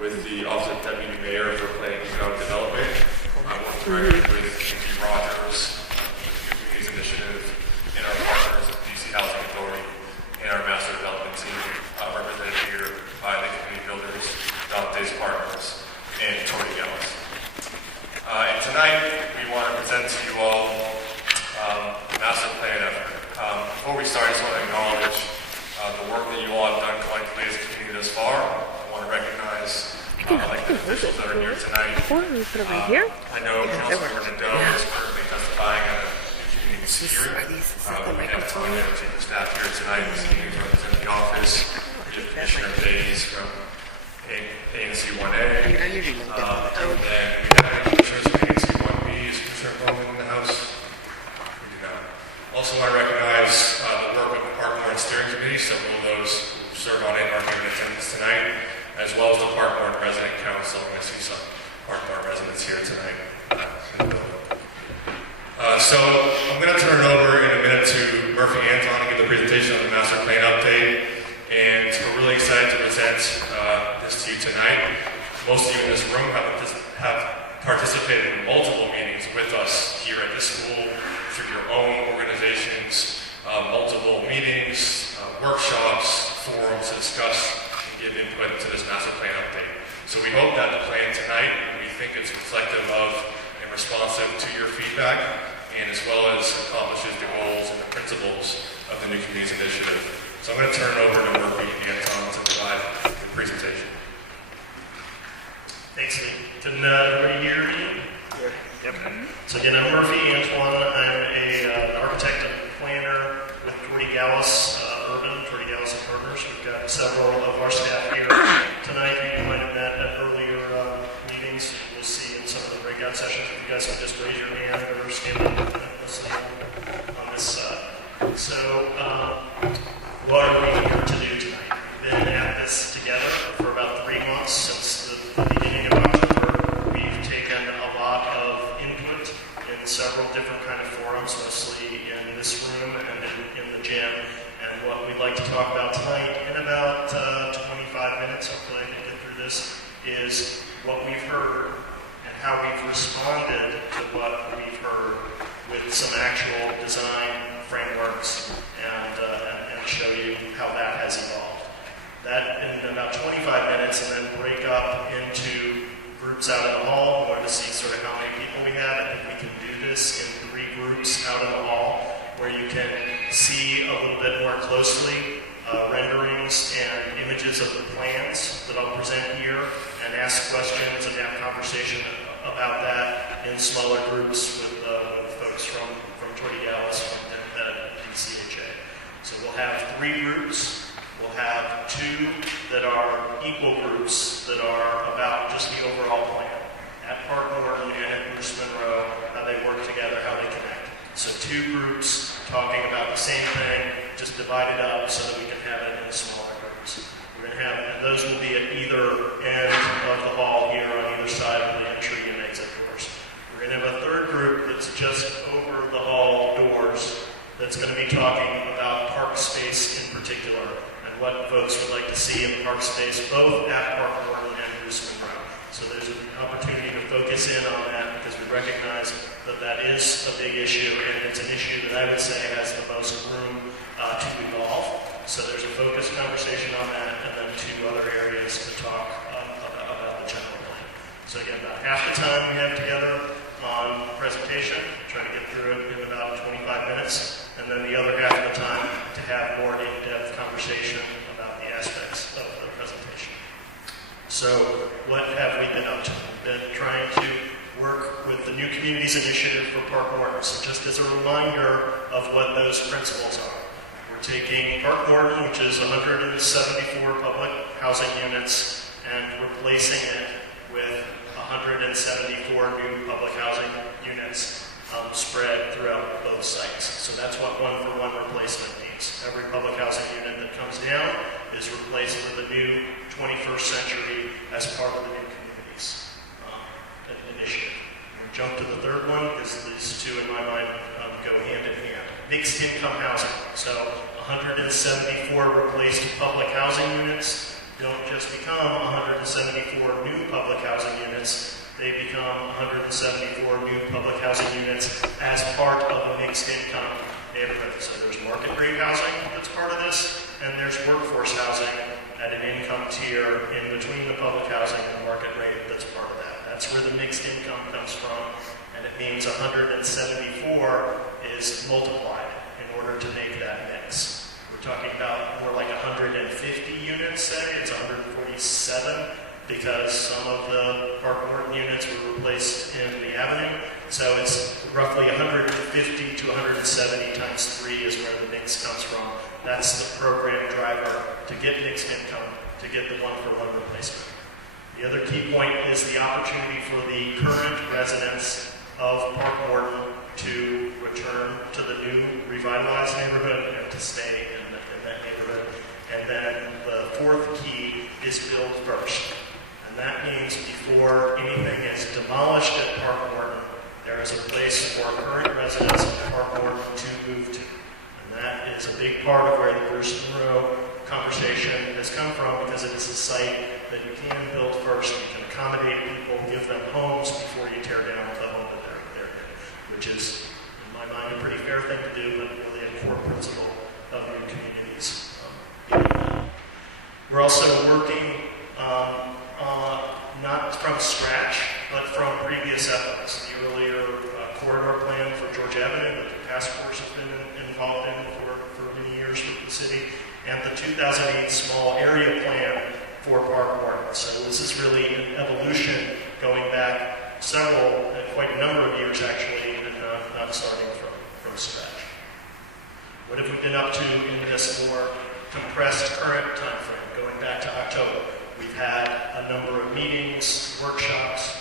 with the Office of Deputy Mayor for Planning and Economic Development. I'm working directly with Andy Rogers, the Communities Initiative, and our partners at the DC Housing Authority, and our Master Development team, represented here by the community builders, Dante's partners, and Tori Gallus. And tonight, we want to present to you all the master plan effort. Before we start, I just want to acknowledge the work that you all have done collectively as a community thus far. I want to recognize the officials that are here tonight. I know Councilmember Nadeau is currently testifying at a community hearing. We have Tony and the staff here tonight who's going to represent the office. We have Commissioner Days from ANC 1A. And then we have Commissioners from ANC 1B. Is Commissioner Morton in the house? We do not. Also want to recognize the work of the Park Morton Steering Committee, several of those who serve on it are here in attendance tonight, as well as the Park Morton Resident Council. I see some Park Morton residents here tonight in the building. So I'm going to turn it over in a minute to Murphy Anton to give the presentation on the master plan update, and we're really excited to present this to you tonight. Most of you in this room have participated in multiple meetings with us here at this school through your own organizations, multiple meetings, workshops, forums to discuss and give input to this master plan update. So we hope that the plan tonight, we think it's reflective of and responsive to your feedback, and as well as accomplishes the goals and the principles of the New Communities Initiative. So I'm going to turn it over to Murphy Anton to provide the presentation. Thanks, Lee. Can everybody hear me? Yep. So again, I'm Murphy Antoine. I'm an architect and planner with Tori Gallus Urban, Tori Gallus and Partners. We've got several of our staff here tonight. You might have met at earlier meetings. We'll see in some of the breakout sessions. If you guys can just raise your hand or stand up and listen on this side. So, what are we here to do tonight? We've been at this together for about 3 months since the beginning of October. We've taken a lot of input in several different kind of forums, mostly in this room and in the gym. And what we'd like to talk about tonight in about 25 minutes, hopefully I can get through this, is what we've heard and how we've responded to what we've heard with some actual design frameworks and show you how that has evolved. That in about 25 minutes, and then break up into groups out in the hall. We wanted to see sort of how many people we have. I think we can do this in 3 groups out in the hall, where you can see a little bit more closely renderings and images of the plans that I'll present here, and ask questions and have conversation about that in smaller groups with folks from Tori Gallus, from DMPED, and DCHA. So we'll have 3 groups. We'll have 2 that are equal groups that are about just the overall plan at Park Morton and at Bruce Monroe, how they work together, how they connect. So 2 groups talking about the same thing, just divided up so that we can have it in smaller groups. We're going to have, and those will be at either end of the hall here on either side of the entry and exit doors. We're going to have a 3rd group that's just over the hall doors that's going to be talking about park space in particular and what folks would like to see in park space, both at Park Morton and Bruce Monroe. So there's an opportunity to focus in on that because we recognize that that is a big issue, and it's an issue that I would say has the most room to evolve. So there's a focused conversation on that, and then 2 other areas to talk about the general plan. So again, about half the time we have together on presentation, try to get through it in about 25 minutes, and then the other half of the time to have more in-depth conversation about the aspects of the presentation. So what have we been up to? We've been trying to work with the New Communities Initiative for Park Morton. So just as a reminder of what those principles are. We're taking Park Morton, which is 174 public housing units, and replacing it with 174 new public housing units spread throughout both sites. So that's what one-for-one replacement means. Every public housing unit that comes down is replaced with a new 21st century as part of the New Communities initiative. We'll jump to the 3rd one because these 2 in my mind go hand in hand. Mixed income housing. So 174 replaced public housing units don't just units become 174 new public housing units. They become 174 new public housing units as part of a mixed income neighborhood. So there's market rate housing that's part of this, and there's workforce housing at an income tier in between the public housing and the market rate that's part of that. That's where the mixed income comes from, and it means 174 is multiplied in order to make that mix. We're talking about more like 150 units, say. It's 147 because some of the Park Morton units were replaced in the Avenue. So it's roughly 150 to 170 times 3 is where the mix comes from. That's the program driver to get mixed income, to get the one-for-one replacement. The other key point is the opportunity for the current residents of Park Morton to return to the new revitalized neighborhood and to stay in that neighborhood. And then the fourth key is build first. And that means before anything is demolished at Park Morton, there is a place for current residents of Park Morton to move to. And that is a big part of where the Bruce Monroe conversation has come from, because it is a site that you can build first. You can accommodate people, give them homes before you tear down the home that they're in, which is, in my mind, a pretty fair thing to do, but really a core principle of new communities. We're also working not from scratch, but from previous efforts. The earlier corridor plan for George Avenue that the task force has been involved in for many years with the city, and the 2008 small area plan for Park Morton. So this is really an evolution going back quite a number of years actually, and not starting from scratch. What have we been up to in this more compressed current time frame, going back to October? We've had a number of meetings, workshops,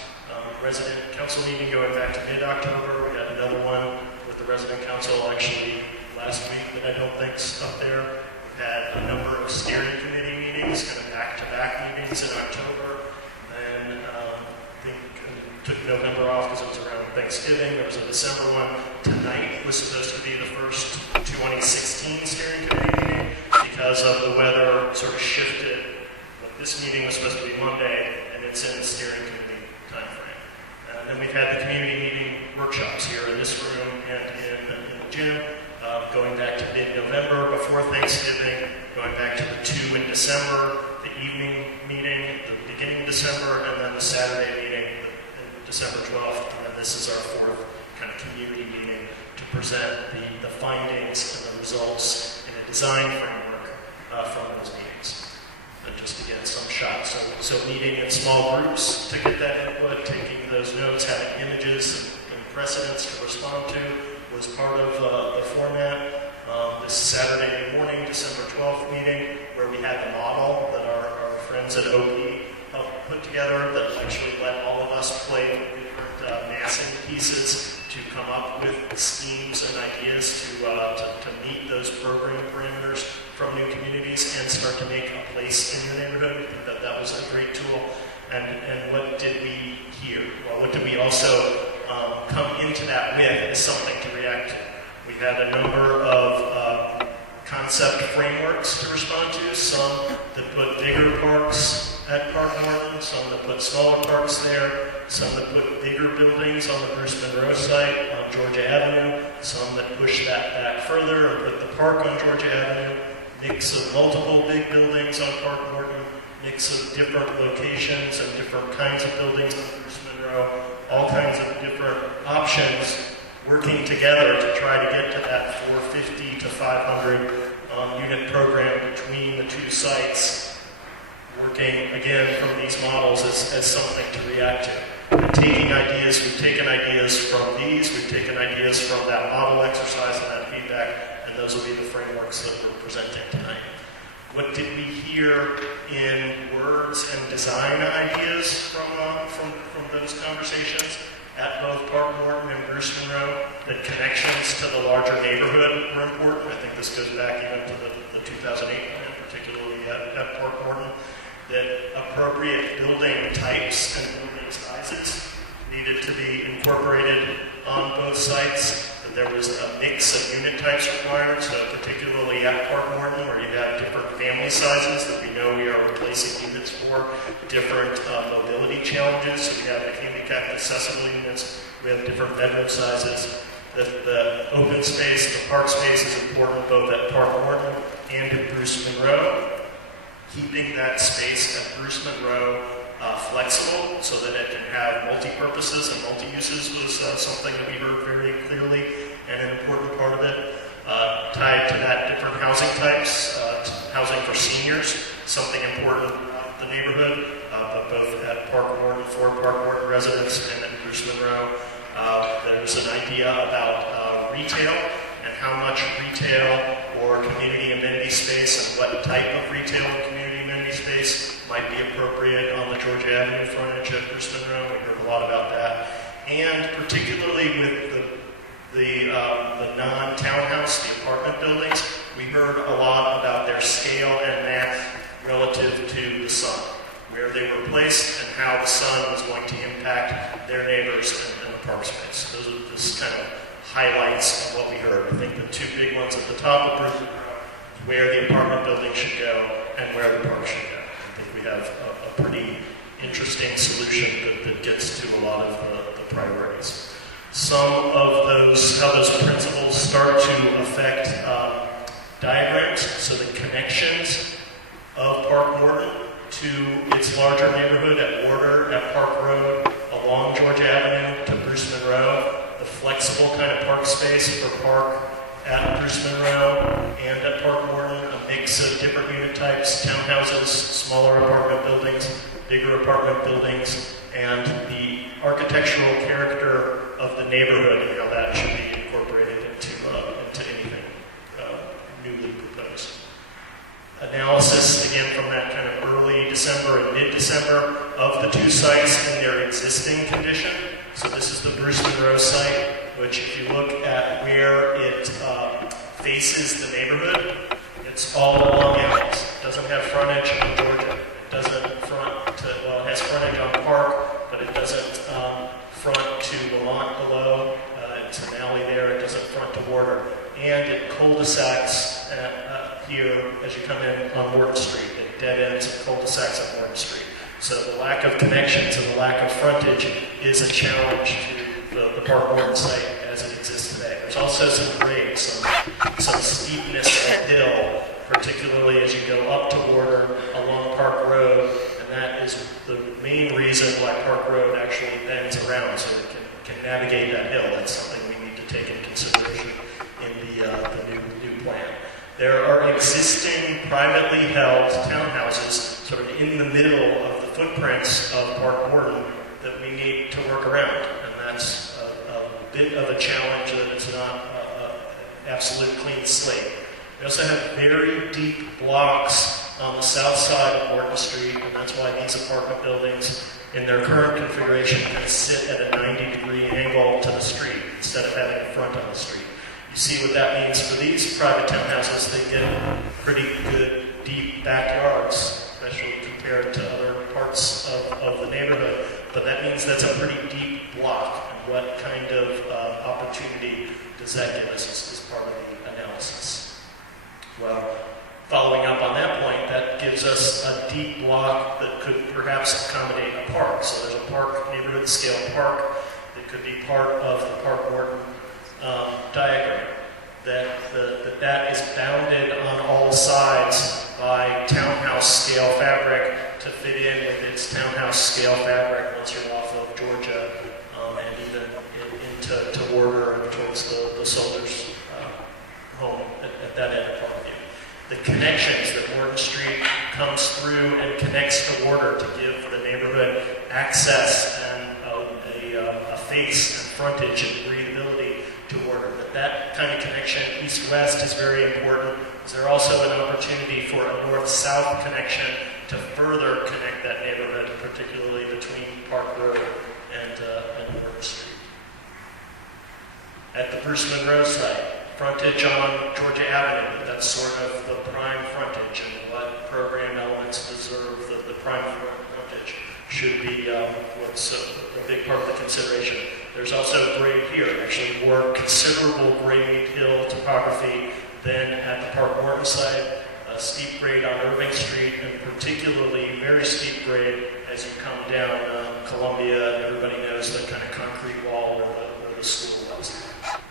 resident council meeting going back to mid-October. We had another one with the resident council actually last week that I don't think's up there. We've had a number of steering committee meetings, kind of back-to-back meetings in October. And I think took November off because it was around Thanksgiving. There was a December one. Tonight was supposed to be the first 2016 steering committee meeting because of the weather sort of shifted. This meeting was supposed to be Monday, and it's in the steering committee time frame. And then we've had the community meeting workshops here in this room and in the gym, going back to mid-November before Thanksgiving, going back to the 2 in December, the evening meeting, the beginning of December, and then the Saturday meeting, December 12th. And then this is our fourth kind of community meeting to present the findings and the results in a design framework from those meetings. Just again, some shots. So meeting in small groups to get that input, taking those notes, having images and precedents to respond to was part of the format. This Saturday morning, December 12th meeting, where we had the model that our friends at OP helped put together that actually let all of us play different massing pieces to come up with schemes and ideas to meet those program parameters from new communities and start to make a place in your neighborhood. I think that was a great tool. And what did we hear? Well, what did we also come into that with is something to react to. We had a number of concept frameworks to respond to, some that put bigger parks at Park Morton, some that put smaller parks there, some that put bigger buildings on the Bruce Monroe site on Georgia Avenue, some that pushed that back further and put the park on Georgia Avenue, mix of multiple big buildings on Park Morton, mix of different locations and different kinds of buildings on Bruce Monroe, all kinds of different options working together to try to get to that 450 to 500 unit program between the two sites, working again from these models as something to react to. And taking ideas, we've taken ideas from these, we've taken ideas from that model exercise and that feedback, and those will be the frameworks that we're presenting tonight. What did we hear in words and design ideas from those conversations at both Park Morton and Bruce Monroe? That connections to the larger neighborhood were important. I think this goes back even to the 2008 plan, particularly at Park Morton. That appropriate building types and building sizes needed to be incorporated on both sites. That there was a mix of unit types required, so particularly at Park Morton, where you have different family sizes that we know we are replacing units for, different mobility challenges, so we have the handicapped accessible units, we have different bedroom sizes. The open space, the park space is important both at Park Morton and at Bruce Monroe. Keeping that space at Bruce Monroe flexible so that it can have multi-purposes and multi-uses was something that we heard very clearly, and an important part of it. Tied to that, different housing types, housing for seniors, something important about the neighborhood, but both at Park Morton, for Park Morton residents and at Bruce Monroe. There's an idea about retail and how much retail or community amenity space and what type of retail and community amenity space might be appropriate on the Georgia Avenue frontage at Bruce Monroe. We heard a lot about that. And particularly with the non-townhouse, the apartment buildings, we heard a lot about their scale and mass relative to the sun, where they were placed and how the sun was going to impact their neighbors and the park space. Those are just kind of highlights of what we heard. I think the two big ones at the top of Bruce Monroe is where the apartment building should go and where the park should go. I think we have a pretty interesting solution that gets to a lot of the priorities. Some of those, how those principles start to affect diagrams, so the connections of Park Morton to its larger neighborhood at Warder, at Park Road, along Georgia Avenue to Bruce Monroe, the flexible kind of park space for park at Bruce Monroe and at Park Morton, a mix of different unit types, townhouses, smaller apartment buildings, bigger apartment buildings, and the architectural character of the neighborhood and how that should be incorporated into anything newly proposed. Analysis, again, from that kind of early December and mid-December of the two sites in their existing condition. So this is the Bruce Monroe site, which if you look at where it faces the neighborhood, it's all along alleys. It doesn't have frontage on Georgia. It doesn't front to, well, it has frontage on Park, but it doesn't front to Lamont below. It's an alley there. It doesn't front to Warder. And it cul-de-sacs here as you come in on Morton Street. It dead ends and cul-de-sacs on Morton Street. So the lack of connections and the lack of frontage is a challenge to the Park Morton site as it exists today. There's also some grade, some steepness of hill, particularly as you go up to Warder along Park Road, and that is the main reason why Park Road actually bends around, so it can navigate that hill. That's something we need to take into consideration in the new plan. There are existing privately held townhouses sort of in the middle of the footprints of Park Morton that we need to work around, and that's a bit of a challenge that it's not an absolute clean slate. We also have very deep blocks on the south side of Morton Street, and that's why these apartment buildings in their current configuration can sit at a 90-degree angle to the street instead of having a front on the street. You see what that means for these private townhouses. They get pretty good, deep backyards, especially compared to other parts of the neighborhood. But that means that's a pretty deep block. And what kind of opportunity does that give us is part of the analysis? Well, following up on that point, that gives us a deep block that could perhaps accommodate a park. So there's a park, neighborhood scale park, that could be part of the Park Morton diagram, that is bounded on all sides by townhouse scale fabric to fit in with its townhouse scale fabric once you're off of Georgia and even into Warder and towards the Soldiers' home at that end of Parkview. The connections that Morton Street comes through and connects to Warder to give the neighborhood access and a face and frontage and breathability to Warder. That kind of connection east-west is very important. Is there also an opportunity for a north-south connection to further connect that neighborhood, particularly between Park Road and Morton Street? At the Bruce Monroe site, frontage on Georgia Avenue, that's sort of the prime frontage, and what program elements deserve the prime frontage. should be what's a big part of the consideration. There's also grade here, actually more considerable grade hill topography than at the Park Morton site. Steep grade on Irving Street, and particularly very steep grade as you come down Columbia. Everybody knows the kind of concrete wall where the school was.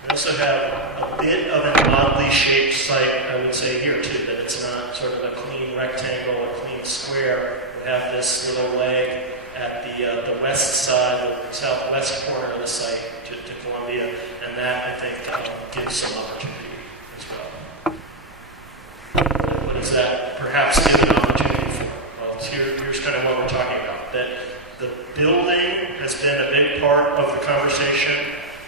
We also have a bit of an oddly shaped site, I would say here too, that it's not sort of a clean rectangle or clean square. We have this little leg at the west side, or southwest corner of the site to Columbia, and that I think gives some opportunity as well. What does that perhaps give an opportunity for? Well, here's kind of what we're talking about. That the building has been a big part of the conversation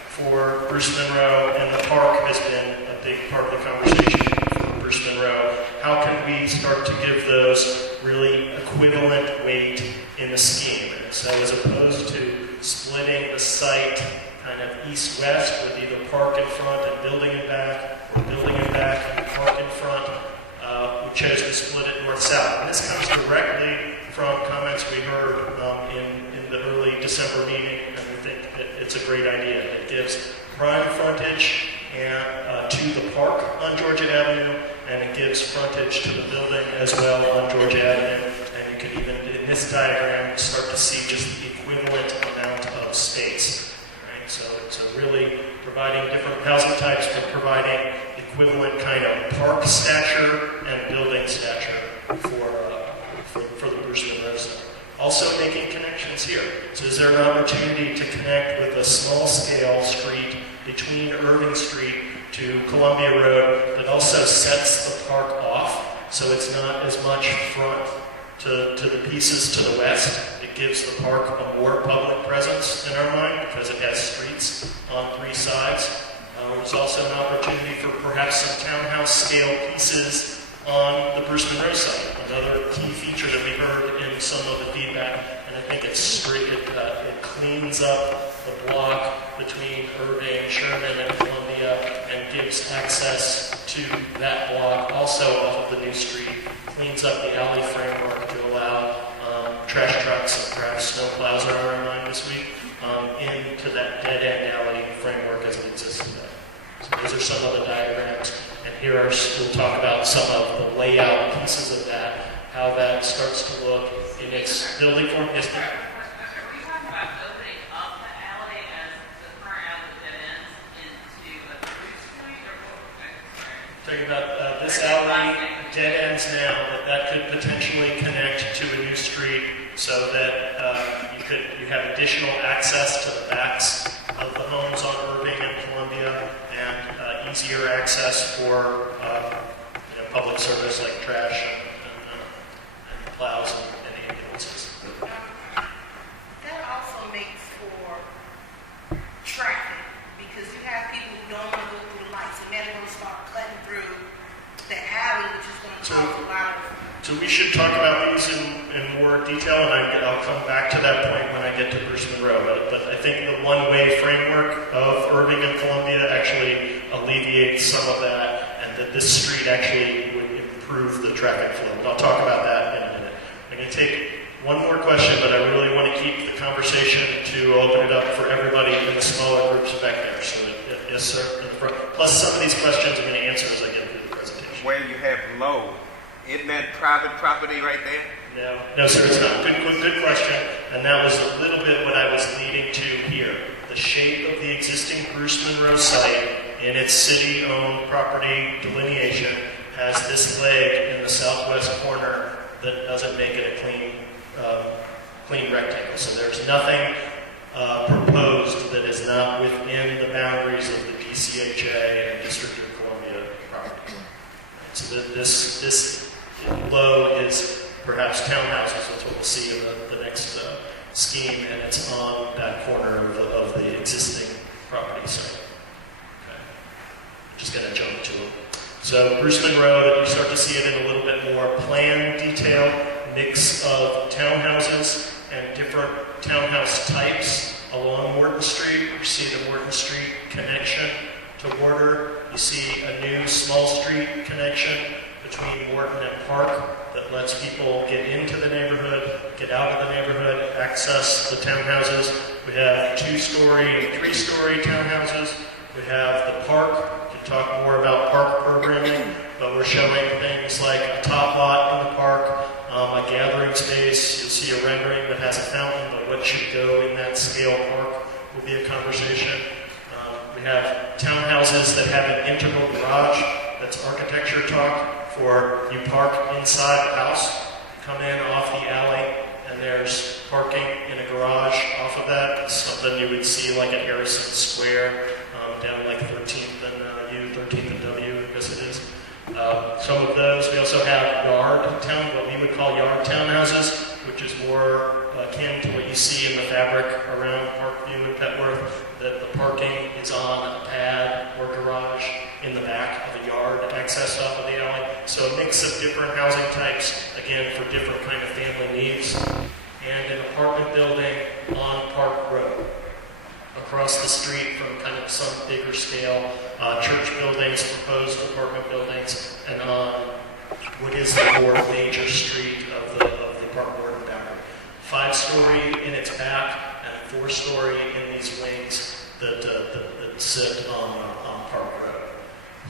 for Bruce Monroe, and the park has been a big part of the conversation for Bruce Monroe. How can we start to give those really equivalent weight in the scheme? And so as opposed to splitting the site kind of east-west with either park in front and building it back, or building it back and park in front, we chose to split it north-south. And this comes directly from comments we heard in the early December meeting, and we think that it's a great idea. It gives prime frontage to the park on Georgia Avenue, and it gives frontage to the building as well on Georgia Avenue. And you can even, in this diagram, start to see just the equivalent amount of space. Right? So really providing different housing types, but providing equivalent kind of park stature and building stature for the Bruce Monroe Center. Also making connections here. So is there an opportunity to connect with a small-scale street between Irving Street to Columbia Road that also sets the park off, so it's not as much front to the pieces to the west? It gives the park a more public presence in our mind because it has streets on three sides. There's also an opportunity for perhaps some townhouse-scale pieces on the Bruce Monroe site. Another key feature that we heard in some of the feedback, and I think it cleans up the block between Irving, Sherman, and Columbia, and gives access to that block also off of the new street. Cleans up the alley framework to allow trash trucks and perhaps snow plows are on our mind this week into that dead-end alley framework as it exists today. So these are some of the diagrams. And here we'll talk about some of the layout pieces of that, how that starts to look in its building form. Yes, Are we talking about opening up the alley as the current alley dead ends into a through street, or what? talking about this alley dead ends now, that could potentially connect to a new street so that you have additional access to the backs of the homes on Irving and Columbia, and easier access for public service like trash and plows and ambulances. That also makes for traffic, because you have people who don't want to go through the lights, and they're going to start cutting through the alley, which is going to cause a lot of... So we should talk about these in more detail, and I'll come back to that point when I get to Bruce Monroe. But I think the one-way framework of Irving and Columbia actually alleviates some of that, and that this street actually would improve the traffic flow. And I'll talk about that in a minute. I'm going to take one more question, but I really want to keep the conversation to open it up for everybody in the smaller groups back there. So yes, sir. Plus, some of these questions I'm going to answer as I get through the presentation. Where you have low, isn't that private property right there? No, sir, it's not. Good question. And that was a little bit what I was leading to here. The shape of the existing Bruce Monroe site in its city-owned property delineation has this leg in the southwest corner that doesn't make it a clean rectangle. So there's nothing proposed that is not within the boundaries of the DCHA and District of Columbia property. So this low is perhaps townhouses. That's what we'll see in the next scheme, and it's on that corner of the existing property site. Okay. Just going to jump to it. So Bruce Monroe, that you start to see it in a little bit more plan detail, mix of townhouses and different townhouse types along Morton Street. You see the Morton Street connection to Warder. You see a new small street connection between Morton and Park that lets people get into the neighborhood, get out of the neighborhood, access the townhouses. We have 2-story and 3-story townhouses. We have the park. We can talk more about park programming, but we're showing things like a top lot in the park, a gathering space. You'll see a rendering that has a fountain, but what should go in that scale park will be a conversation. We have townhouses that have an integral garage. That's architecture talk for you park inside the house, come in off the alley, and there's parking in a garage off of that. It's something you would see like at Harrison Square, down like 13th and 13th and W, I guess it is. Some of those. We also have what we would call yard townhouses, which is more akin to what you see in the fabric around Parkview and Petworth, that the parking is on a pad or garage in the back of a yard accessed off of the alley. So a mix of different housing types, again, for different kind of family needs. And an apartment building on Park Road, across the street from kind of some bigger scale church buildings, proposed apartment buildings, and on what is the fourth major street of the Park Morton boundary. 5-story in its back and 4-story in these wings that sit on Park Road.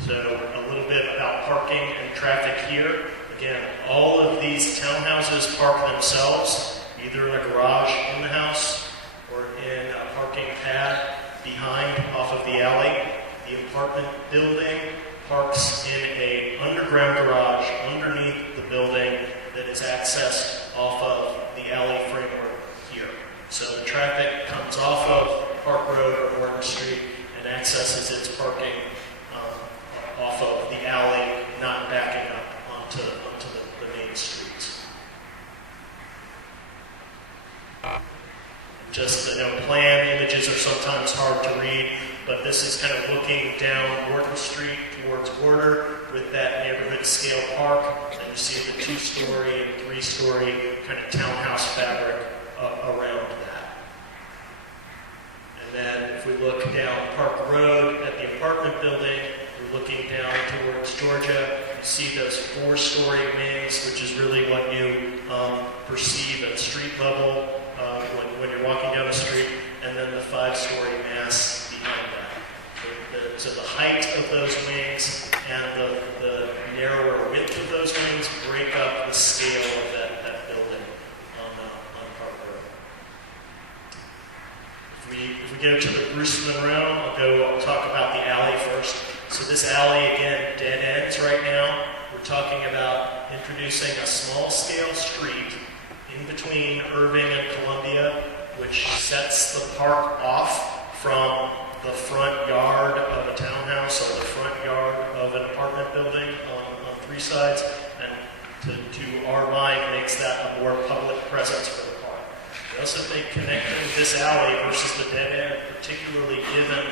So a little bit about parking and traffic here. Again, all of these townhouses park themselves, either in a garage in the house or in a parking pad behind off of the alley. The apartment building parks in an underground garage underneath the building that is accessed off of the alley framework here. So the traffic comes off of Park Road or Morton Street and accesses its parking off of the alley, not backing up onto the main streets. Just plan images are sometimes hard to read, but this is kind of looking down Morton Street towards Border with that neighborhood scale park, and you see the 2-story and 3-story kind of townhouse fabric around that. And then if we look down Park Road at the apartment building, we're looking down towards Georgia. You see those 4-story wings, which is really what you perceive at street level when you're walking down the street, and then the 5-story mass behind that. So the height of those wings and the narrower width of those wings break up the scale of that building on Park Road. If we go to the Bruce Monroe, I'll talk about the alley first. So this alley, again, dead ends right now. We're talking about introducing a small-scale street in between Irving and Columbia, which sets the park off from the front yard of a townhouse or the front yard of an apartment building on 3 sides, and to our mind makes that a more public presence for the park. We also think connecting this alley versus the dead end, particularly given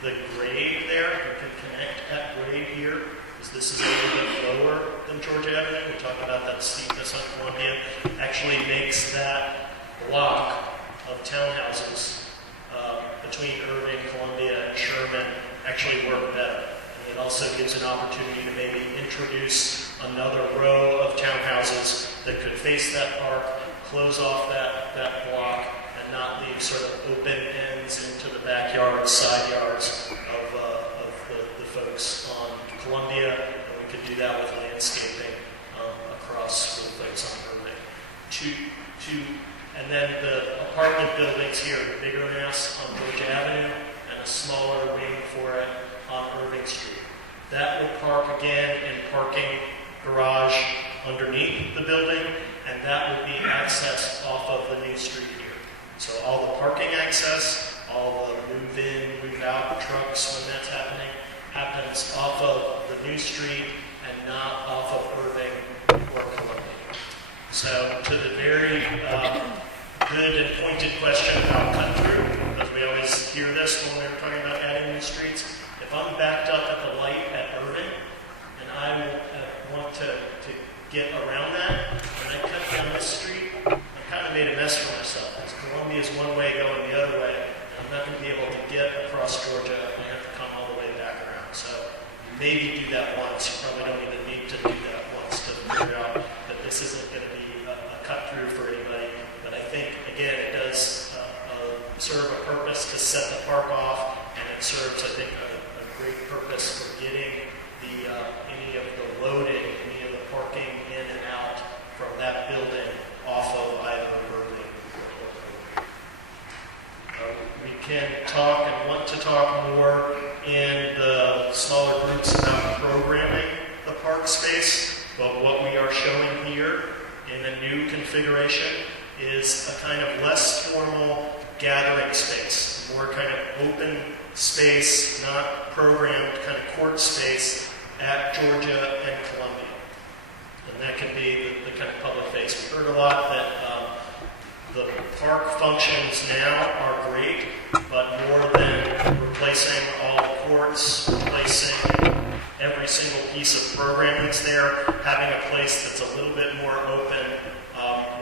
the grade there, you can connect at grade here, because this is a little bit lower than Georgia Avenue. We talked about that steepness on Columbia. Actually makes that block of townhouses between Irving, Columbia, and Sherman actually work better. And it also gives an opportunity to maybe introduce another row of townhouses that could face that park, close off that block, and not leave sort of open ends into the backyard, side yards of the folks on Columbia. And we could do that with landscaping across for the folks on Irving. And then the apartment buildings here, the bigger mass on Georgia Avenue, and a smaller wing for it on Irving Street. That will park again in parking garage underneath the building, and that would be accessed off of the new street here. So all the parking access, all the move-in, move-out trucks when that's happening, happens off of the new street and not off of Irving or Columbia. So to the very good and pointed question about cut-through, because we always hear this when we're talking about adding new streets. If I'm backed up at the light at Irving, and I want to get around that, when I cut down this street, I've kind of made a mess for myself. Because Columbia is one way going the other way, and I'm not going to be able to get across Georgia. I have to come all the way back around. So maybe do that once. You probably don't even need to do that once to figure out that this set the park off, and it serves, I think, a great purpose for getting any of the loading, any of the parking in and out from that building off of either Irving or we can talk and want to talk more in the smaller groups about programming the park space, but what we are showing here in a new configuration is a kind of less formal gathering space, more kind of open space, not programmed kind of court space at Georgia and Columbia. And that can be the kind of public face. We heard a lot that the park functions now are great, but more than replacing all the courts, replacing every single piece of programming that's there, having a place that's a little bit more open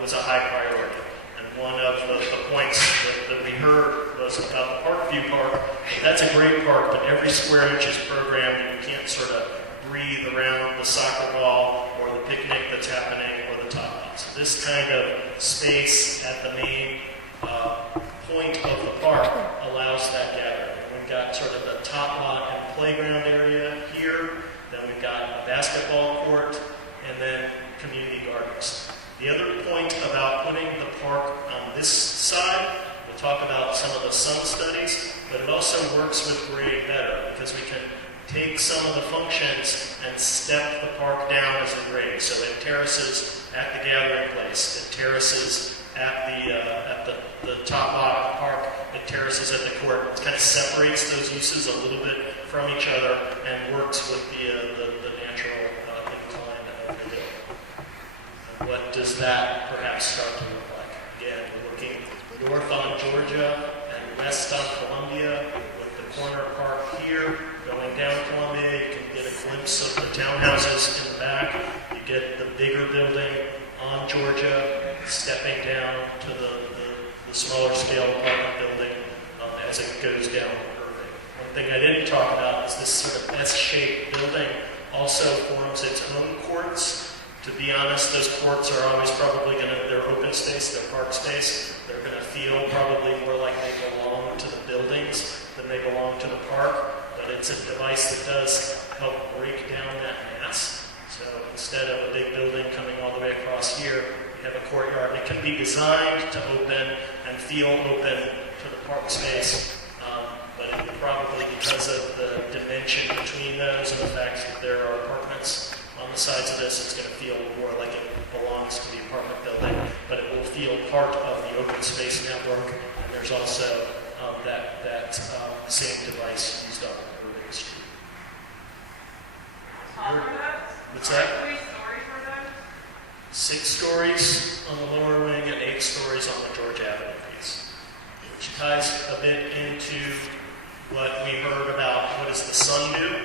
was a high priority. And one of the points that we heard was about the Parkview Park. That's a great park, but every square inch is programmed, and you can't sort of breathe around the soccer ball or the picnic that's happening or the top lot. So this kind of space at the main point of the park allows that gathering. We've got sort of the top lot and playground area here, then we've got a basketball court, and then community gardens. The other point about putting the park on this side, we'll talk about some of the sun studies, but it also works with grade better because we can take some of the functions and step the park down as a grade. So it terraces at the gathering place, it terraces at the top lot of the park, it terraces at the court. It kind of separates those uses a little bit from each other and works with the natural incline of the hill. And what does that perhaps start to look like? Again, we're looking north on Georgia and west on Columbia with the corner park here. Going down Columbia, you can get a glimpse of the townhouses in the back. You get the bigger building on Georgia, stepping down to the smaller scale apartment building as it goes down Irving. One thing I didn't talk about is this sort of S-shaped building also forms its own courts. To be honest, those courts are always probably going to, they're open space, they're park space. They're going to feel probably more like they belong to the buildings than they belong to the park. But it's a device that does help break down that mass. So instead of a big building coming all the way across here, we have a courtyard. It can be designed to open and feel open to the park space, but it would probably, because of the dimension between those and the fact that there are apartments on the sides of this, it's going to feel more like it belongs to the apartment building, but it will feel part of the open space network. And there's also that same device used on Irving Street. What's that? 3 stories were those? 6 stories on the lower wing and 8 stories on the George Avenue piece, which ties a bit into what we heard about what does the sun do.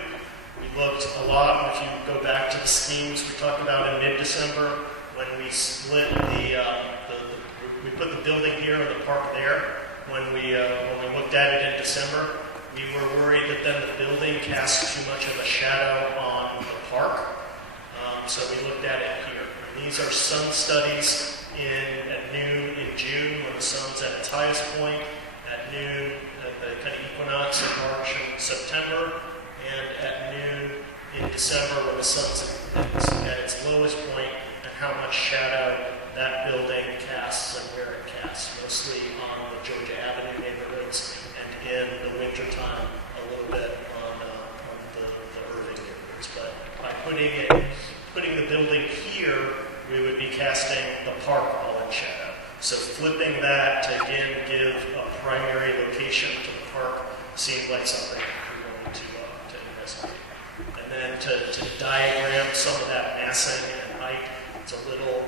We looked a lot, if you go back to the schemes we talked about in mid-December, when we split we put the building here and the park there. When we looked at it in December, we were worried that then the building cast too much of a shadow on the park. So we looked at it here. And these are sun studies at noon in June when the sun's at its highest point, at noon at the kind of equinox in March and September, and at noon in December when the sun's at its lowest point, and how much shadow that building casts and where it casts, mostly on the Georgia Avenue neighborhoods and in the wintertime a little bit on the Irving neighborhoods. But by putting the building here, we would be casting the park all in shadow. So flipping that to again give a primary location to the park seemed like something we wanted to investigate. And then to diagram some of that massing and height, it's a little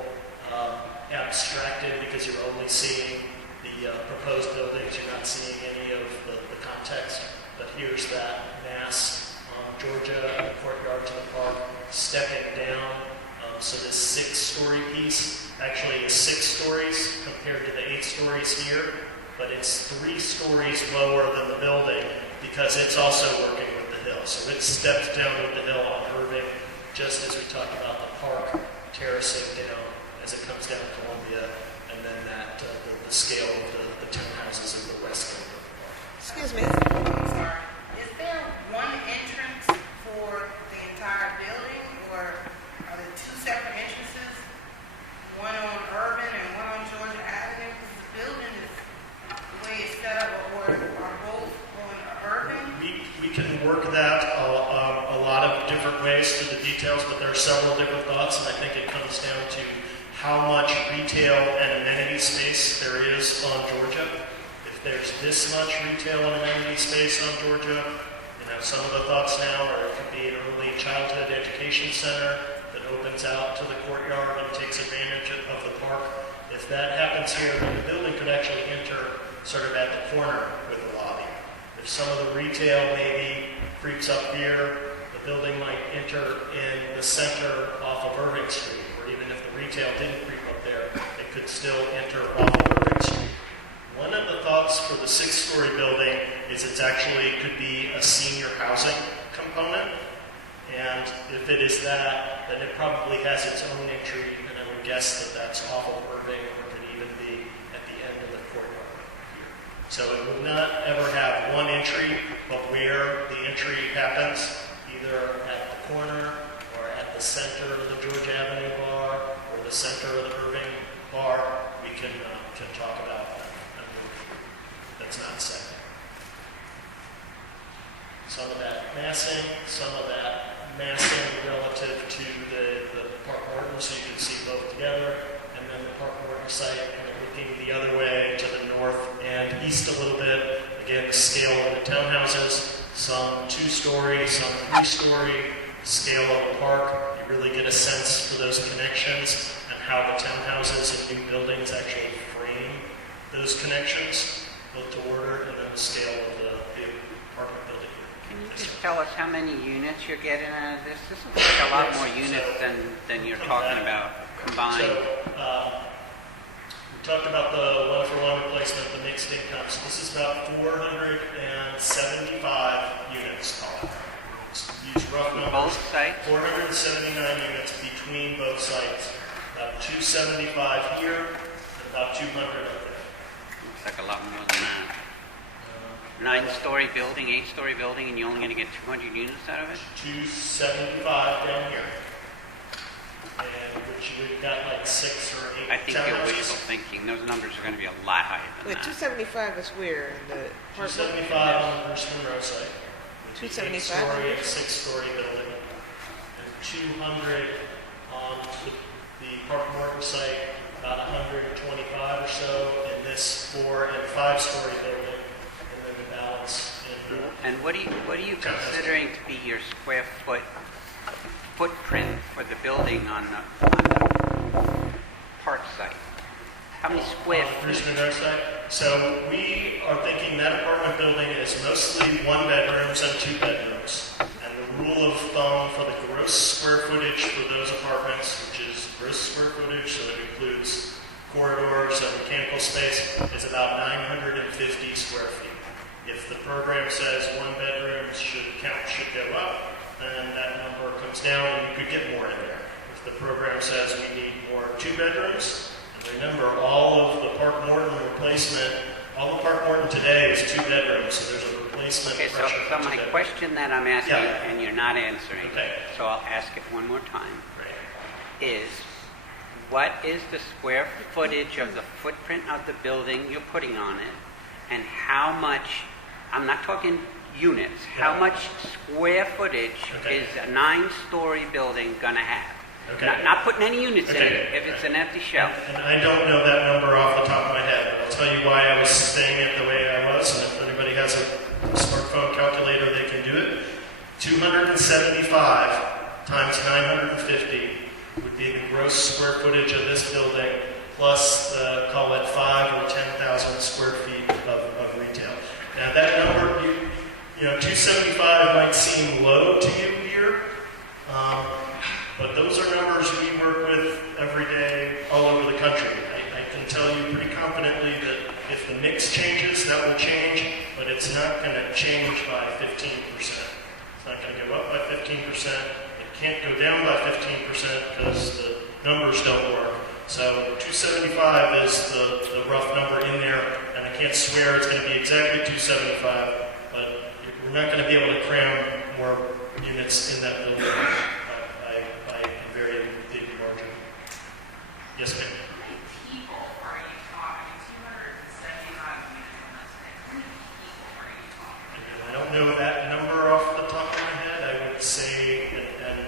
abstracted because you're only seeing the proposed buildings, you're not seeing any of the context. But here's that mass on Georgia, the courtyard to the park, stepping down. So this 6-story piece actually is 6 stories compared to the 8 stories here, but it's 3 stories lower than the building because it's also working with the hill. So it steps down with the hill on Irving, just as we talked about the park terracing down as it comes down Columbia, and then that the scale of the townhouses of the west end of the park. ways to the details, but there are several different thoughts, and I think it comes down to how much retail and amenity space there is on Georgia. If there's this much retail and amenity space on Georgia, some of the thoughts now are it could be an early childhood education center that opens out to the courtyard and takes advantage of the park. If that happens here, then the building could actually enter sort of at the corner with the lobby. If some of the retail maybe creeps up here, the building might enter in the center off of Irving Street, or even if the retail didn't creep up there, it could still enter off of Irving Street. One of the thoughts for the 6-story building is it's actually could be a senior housing component. And if it is that, then it probably has its own entry, and I would guess that that's off of Irving, or could even be at the end of the courtyard here. So it would not ever have one entry, but where the entry happens, either at the corner or at the center of the George Avenue bar or the center of the Irving bar, we can talk about that. That's not set. Some of that massing relative to the Park Morton, so you can see both together, and then the Park Morton site kind of looking the other way to the north and east a little bit. Again, the scale of the townhouses, some 2-story, some 3-story, scale of the park. You really get a sense for those connections and how the townhouses and new buildings actually frame those connections, both to order and then the scale of the apartment building. Can you just tell us how many units you're getting out of this? This looks like a lot more units than you're talking about combined. So, we talked about the one-for-one replacement, the mixed income. So this is about 475 units. Use rough numbers. Both sites? 479 units between both sites. About 275 here and about 200 up there. Like a lot more than that. 9-story building, 8-story building, and you're only going to get 200 units out of it? 275 down here. And which we've got like 6 or 8 I think you're townhouses. wishful thinking. Those numbers are going to be a lot higher than Wait, that. 275 is where? In the Park 275 on the Bruce Monroe site. 275? 8-story and 6-story building. And 200 on the Park Morton site, about 125 or so in this 4- and 5-story building, and then the balance in the And what are you considering to be your square footprint for the building on the park site? How many square Bruce feet? Monroe site. So we are thinking that apartment building is mostly 1-bedrooms and 2-bedrooms. And the rule of thumb for the gross square footage for those apartments, which is gross square footage, so it includes corridors and mechanical space, is about 950 square feet. If the program says 1-bedrooms should go up, then that number comes down and you could get more in there. If the program says we need more 2-bedrooms, and remember all of the Park Morton replacement, all the Park Morton today is 2-bedrooms, so there's a replacement Okay, pressure so for my 2-bedrooms. question that I'm asking, Yeah. and you're not answering, Okay. so I'll ask it one more time, Right. is what is the square footage of the footprint of the building you're putting on it, and how much, I'm not talking units, how Yeah. much square footage Okay. is a 9-story building going to have? Okay. Not putting any units in Okay. it, if it's an empty shell. And I don't know that number off the top of my head, but I'll tell you why I was saying it the way I was, and if anybody has a smartphone calculator, they can do it. 275 times 950 would be the gross square footage of this building, plus call it 5,000 or 10,000 square feet of retail. Now that number, you know, 275 might seem low to you here, but those are numbers we work with every day all over the country. I can tell you pretty confidently that if the mix changes, that will change, but it's not going to change by 15%. It's not going to go up by 15%. It can't go down by 15% because the numbers don't work. So 275 is the rough number in there, and I can't swear it's going to be exactly 275, but we're not going to be able to cram more units in that building by a very big margin. Yes, ma'am. How many people are you talking? 275 units on this thing. How many people are you talking? I don't know that number off the top of my head. I would say, and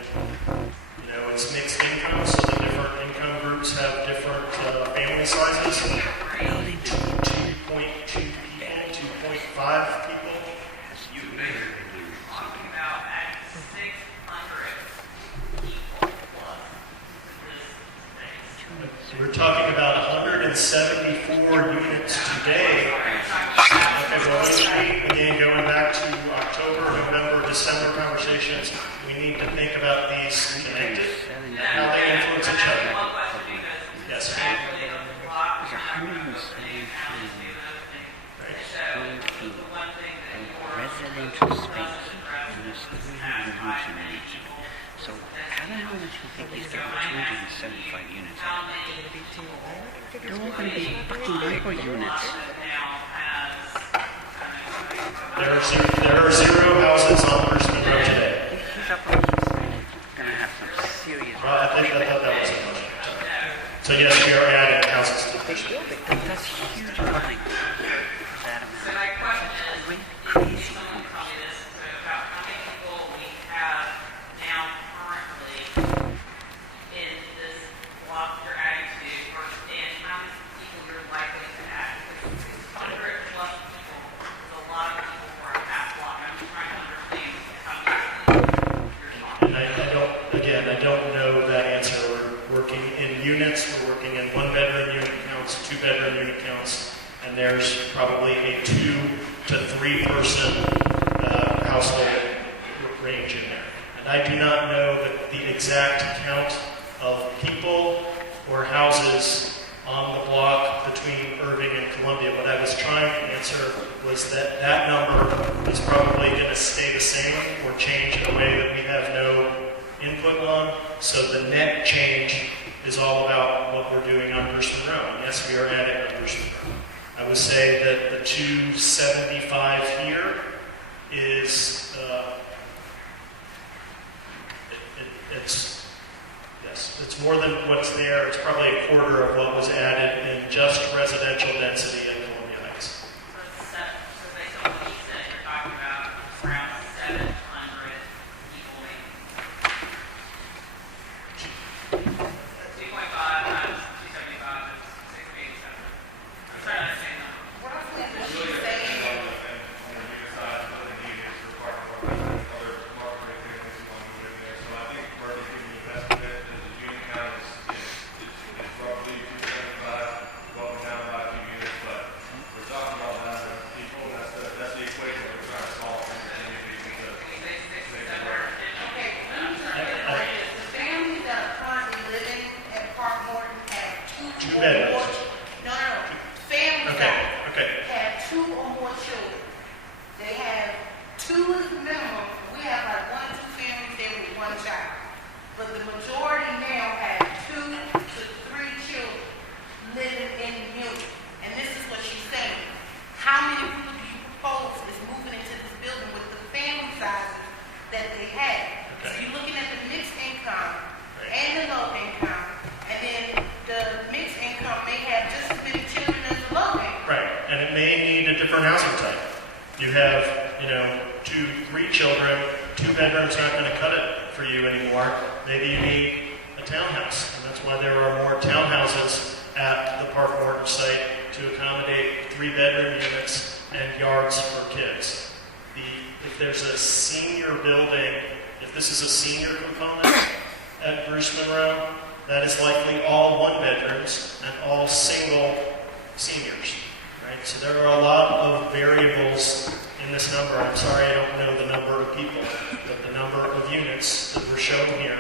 residential space, and there's 300 homes in the region. So how the hell does you think he's getting 275 units out of it? They're all going to be fucking micro units. There are 0 houses on Bruce Monroe today. He's up on going to have some serious... I thought that was a question. So yes, we are adding houses to the Bruce Monroe. That's huge money for that amount. So my question is, Really crazy. tell me this, so about how many people we have now currently in this block you're adding to, and how many people you're likely to add? Because 600 plus people is a lot of people for a half block. I'm just trying to understand how many you're talking And I don't know that answer. We're working in units. We're working in 1-bedroom unit counts, 2-bedroom unit counts, and there's probably a 2 to 3 person household range in there. And I do not know the exact count of people or houses on the block between Irving and Columbia. What I was trying to answer was that that number is probably going to stay the same or change in a way that we have no input on. So the net change is all about what we're doing on Bruce Monroe. And yes, we are adding on Bruce Monroe. I would say that the 275 here is, it's more than what's there. It's probably a quarter of what was added in just residential density in Columbia Heights. So based on what you said, you're talking about around 700 people maybe. 2.5 times 275 is 687. I'm trying to understand that. What I'm saying is she's saying, okay, the families that are currently living at Park Morton have two or bedrooms. more. No. Families Okay, that okay. have 2 or more children. They have 2 is the minimum. We have like 1 or 2 families there with 1 child. But the majority now have 2 to 3 children living in the unit. And this is what she's saying. How many people do you propose is moving into this building with the family sizes that they have? So Okay. you're looking at the mixed income and the low income. And then the mixed income may have just as many children as the low income. Right, and it may need a different housing type. You have, 2, 3 children, 2 bedrooms not going to cut it for you anymore. Maybe you need a townhouse, and that's why there are more townhouses at the Park Morton site to accommodate 3-bedroom units and yards for kids. If there's a senior building, if this is a senior component at Bruce Monroe, that is likely all 1-bedrooms and all single seniors, right? So there are a lot of variables in this number. I'm sorry I don't know the number of people, but the number of units that we're shown here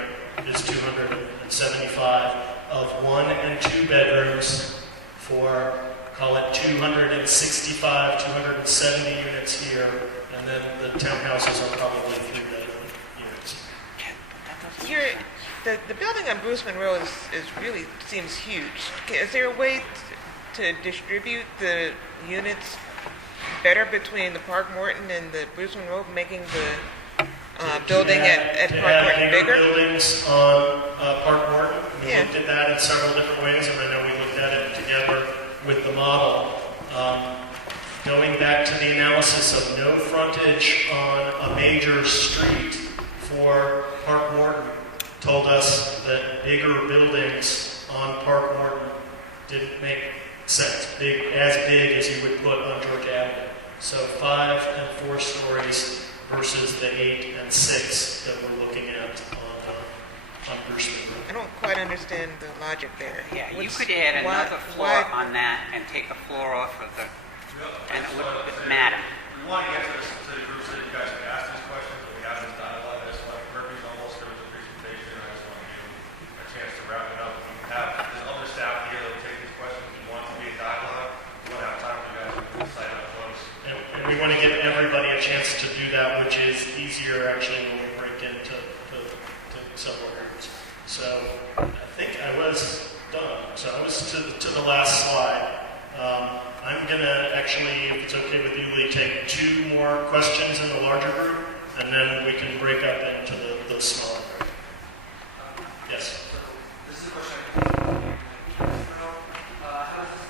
is 275 of 1 and 2 bedrooms for, call it 265, 270 units here, and then the townhouses are probably 3-bedroom units. The building on Bruce Monroe is really seems huge. Is there a way to distribute the units better between the Park Morton and the Bruce Monroe, making the building at To Park add Morton bigger bigger? buildings on Park Morton. We Yeah. looked at that in several different ways, and I know we looked at it together with the model. Going back to the analysis of no frontage on a major street for Park Morton told us that bigger buildings on Park Morton didn't make sense. As big as you would put on Georgia Avenue. So 5 and 4 stories versus the 8 and 6 that we're looking at on Bruce Monroe. I don't quite understand the logic there. Yeah, you What's- could add why- another floor why- on that and take a floor off of the, and it wouldn't matter. We want to get to the specific groups that you guys can ask these questions, but we haven't done a lot of this. Like Murphy's almost, there was a presentation, and I just want to give you a chance to wrap it up. If you have, there's other staff here that will take these questions. If you want to be a dialogue, we want to have time for you guys to decide on close. And we want to give everybody an a chance to do that, which is easier actually when we break into several groups. So I think I was done. So I was to the last slide. I'm going to actually, if it's okay with you, Lee, take 2 more questions in the larger group, and then we can break up into the smaller group. Yes? This is a question. How does this comply with zoning?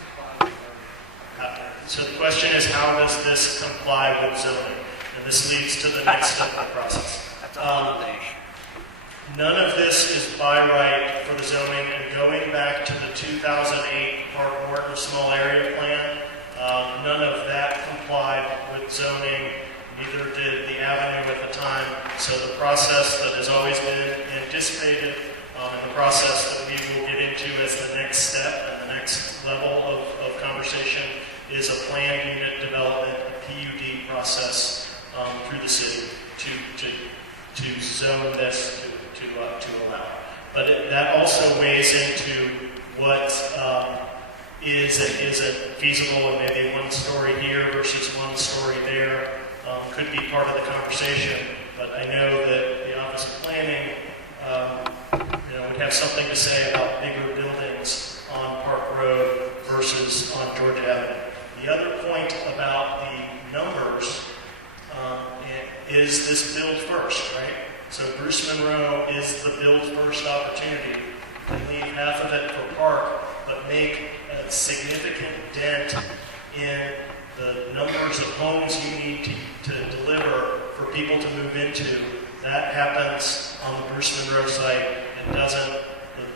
So the question is, how does this comply with zoning? And this leads to the next step of the process. That's all they. None of this is by right for the zoning, and going back to the 2008 Park Morton Small Area Plan, none of that complied with zoning, neither did the avenue at the time. So the process that has always been anticipated, and the process that we will get into as the next step and the next level of conversation is a planned unit development, a PUD process through the city to zone this to allow. But that also weighs into what is it feasible, and maybe 1 story here versus 1 story there could be part of the conversation. But I know that the Office of Planning would have something to say about bigger buildings on Park Road versus on Georgia Avenue. The other point about the numbers is this build first, right? So Bruce Monroe is the build first opportunity. You can leave half of it for park, but make a significant dent in the numbers of homes you need to deliver for people to move into. That happens on the Bruce Monroe site, and doesn't,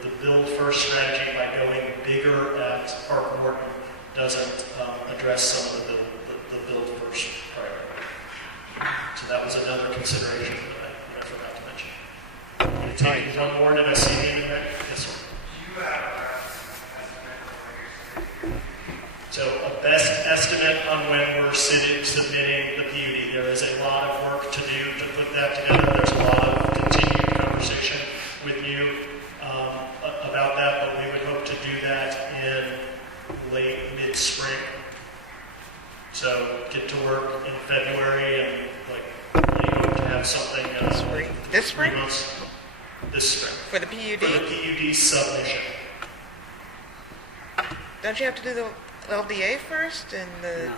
the build first strategy by going bigger at Park Morton doesn't address some of the build first priority. So that was another consideration that I forgot to mention. I'm going to take 1 more. Did I see the end of that? Yes, sir. Do you have an estimate for when you're So a best estimate on when we're submitting the PUD. There is a lot of work to do to put that together. There's a lot of continued conversation with you about that, but we would hope to do that in mid-spring. So get to work in February, and we hope to have something This spring? 3 months. This spring. For the PUD? For the PUD submission. Don't you have to do the LDA first and the? No.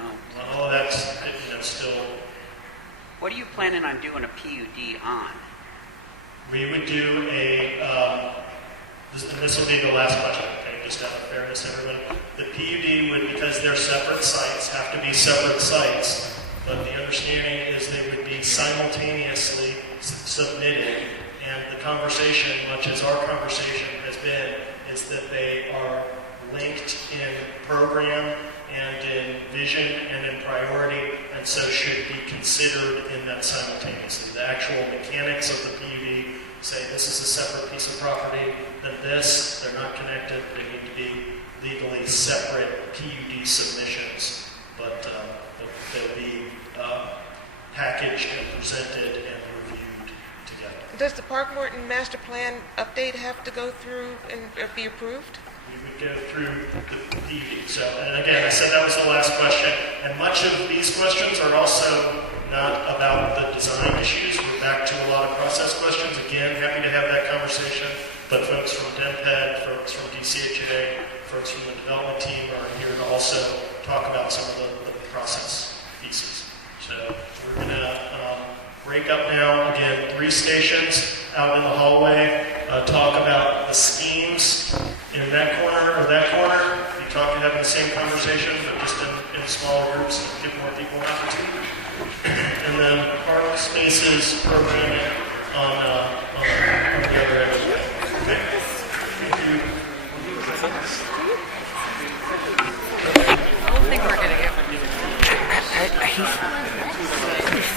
Well, that's still. What are you planning on doing a PUD on? We would do this will be the last question, okay, just out of fairness, everyone. The PUD would, because they're separate sites, have to be separate sites, but the understanding is they would be simultaneously submitted, and the conversation, much as our conversation has been, is that they are linked in program and in vision and in priority, and so should be considered in that simultaneously. The actual mechanics of the PUD say this is a separate piece of property than this. They're not connected. They need to be legally separate PUD submissions, but they'll be packaged and presented and reviewed together. Does the Park Morton Master Plan update have to go through and be approved? We would go through the PUD. So, and again, I said that was the last question, and much of these questions are also not about the design issues. We're back to a lot of process questions. Again, happy to have that conversation, but folks from DMPED, folks from DCHA, folks from the development team are here to also talk about some of the process pieces. So we're going to break up now. Again, 3 stations out in the hallway. Talk about the schemes in that corner or that corner. Be talking, having the same conversation, but just in smaller groups to give more people an opportunity. And then park spaces programming on the other end as well. Okay? Thank you. I don't think we're going to get one.